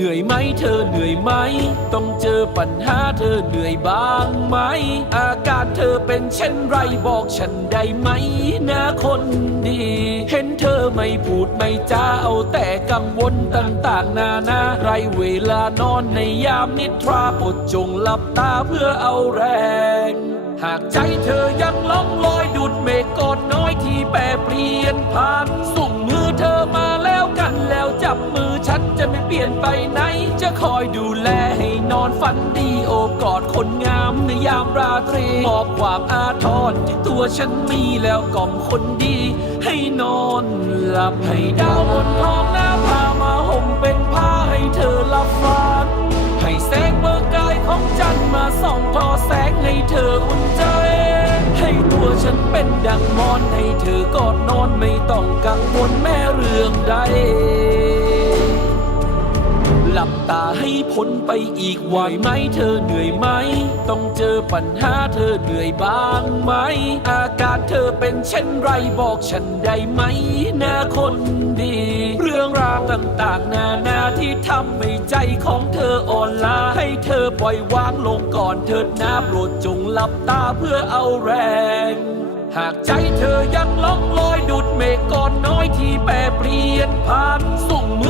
นื่อยไหมเธอเหนื่อยไหม ต้องเจอปัญหาเธอเหนื่อยบ้างไหม อาการเธอเป็นเช่นไรบอกฉันได้ไหมนะคนดี เห็นเธอไม่พูดไม่จ้าเอาแต่กังวลต่างๆ นานาไรเวลานอนในยามนิทราปดจงหลับตาเพื่อเอาแรง หากใจเธอยังล่องลอยดุดเมฆก้อนน้อยที่แปรเปลี่ยนผ่านสุ่ม นไปไหนจะคอยดูแลให้นอนฝันดีโอบกอดคนงามในยามราตรีมอบความอาทรที่ตัวฉันมีแล้วกล่อมคนดี ให้นอนหลับให้ดาวบนท้องหน้าพามาห่มเป็นผ้าให้เธอหลับฝัน ให้แสงเบิกกายของจันทร์มาส่องทอแสงให้เธออุ่นใจ ให้ตัวฉันเป็นดังมอนให้เธอกอดนอนไม่ต้องกังวลแม่เรื่องใด หลับตาให้พ้นไปอีกไหวไหมเธอเหนื่อยไหม ต้องเจอปัญหาเธอเหนื่อยบ้างไหม อาการเธอเป็นเช่นไรบอกฉันได้ไหมนะคนดี เรื่องราวต่างๆ นานาที่ทำให้ใจของเธออ่อนล้าให้เธอปล่อยวางลงก่อนเถิดนะโปรดจงหลับตาเพื่อเอาแรงหากใจเธอยังล่องลอยดุดเมฆก้อนน้อยที่แปรเปลี่ยนผ่านส่งมือ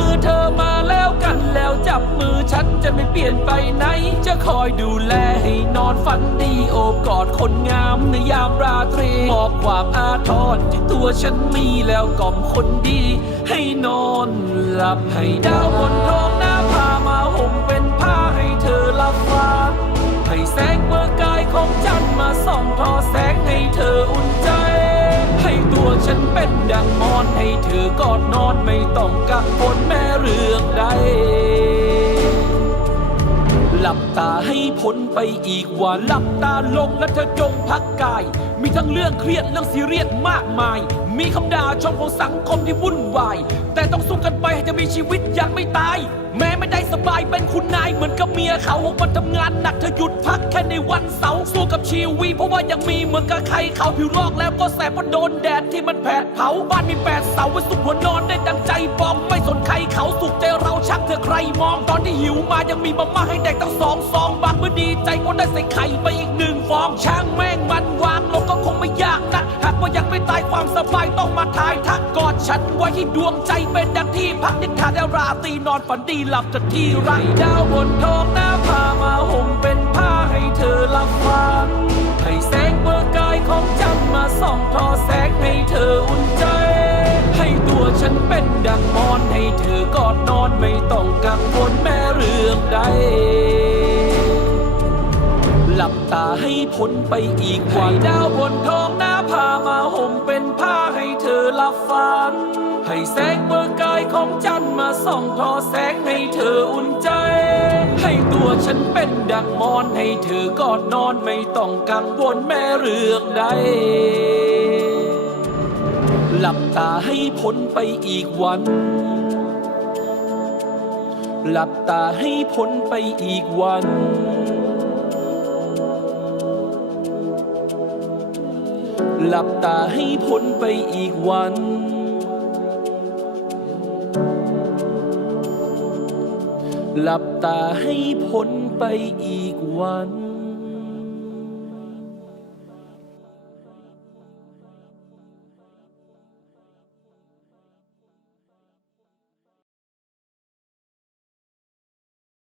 จับมือฉันจะไม่เปลี่ยนไปไหน จะคอยดูแลให้นอนฝันดีโอบกอดคนงามในยามราตรีมอบความอาทรที่ตัวฉันมีแล้วกล่อมคนดี ให้นอนหลับให้ดาวบนท้องหน้าพามาห่มเป็นผ้าให้เธอหลับฝันให้แสงเบิกกายของจันมาส่องทอแสงให้เธออุ่นใจ ให้ตัวฉันเป็นดังมอนให้เธอกอดนอนไม่ต้องกังวลแม้เรื่องใด หลับตาให้พ้นไปอีกว่าหลับตาลงและเธอจงพักกาย มีทั้งเรื่องเครียดเรื่องซีเรียสมากมาย มีคำด่าชมของสังคมที่วุ่นวาย แต่ต้องสู้กันไปให้จะมีชีวิตยังไม่ตายแม้ไม่ได้สบายเป็นคุณนายเหมือนกับเมียเขามันทำงานหนักเธอหยุดพักแค่ในวันเสาร์สู้กับชีวิตเพราะว่ายังมีเหมือนกับใครเขาผิวลอกแล้วก็แสบเพราะโดนแดดที่มันแผดเผาบ้านมีแปดเสาไว้สุกหัวนอนได้ดังใจปองไม่สนใครเขาสุขใจเราชักเธอใครมองตอนที่หิวมายังมีมาม่าให้แดกตั้งสองซองบางเมื่อดีใจก็ได้ใส่ไข่ไปอีกหนึ่งฟองช่างแม่งมันวางลงก็คงไม่ยากนะ ว่ายังไม่ตายความสบายต้องมาทายทักกอดฉันไว้ให้ดวงใจเป็นดังที่พักนิทานแล้วราตรีนอนฝันดีหลับจะที่ไรดาวบนท้องหน้าพามาห่มเป็นผ้าให้เธอหลับฝันให้แสงเบิกกายของจันมาส่องทอแสงให้เธออุ่นใจ ให้ตัวฉันเป็นดังมอนให้เธอกอดนอนไม่ต้องกังวลแม้เรื่องใด หลับตาให้พ้นไปอีกวันดาวบนท้องหน้าพามาห่มเป็นผ้าให้เธอหลับฝัน ให้แสงเบิกกายของจันมาส่องทอแสงให้เธออุ่นใจ ให้ตัวฉันเป็นดังมอนให้เธอกอดนอนไม่ต้องกังวลแม้เรื่องใดหลับตาให้พ้นไปอีกวัน หลับตาให้พ้นไปอีกวัน หลับตาให้พ้นไปอีกวัน หลับตาให้พ้นไปอีกวัน